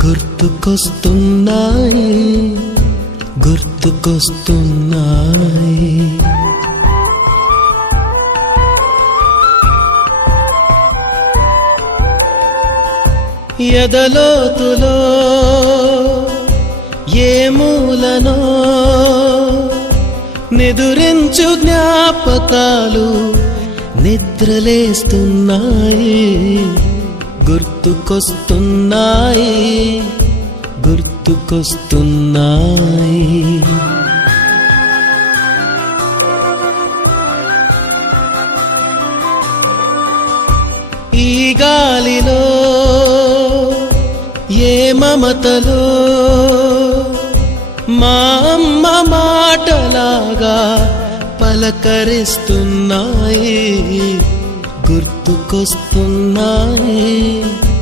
గుర్తుకొస్తున్నాయి గుర్తుకొస్తున్నాయి. ఎదలోతులో ఏ మూలనో నిదురించు జ్ఞాపకాలు నిద్రలేస్తున్నాయి. గుర్తుకొస్తున్నాయి గుర్తుకొస్తున్నాయి. ఈ గాలిలో ఏ మమతలో మా అమ్మ మాటలాగా పలకరిస్తున్నాయి. గుర్తుకొస్తున్నాయి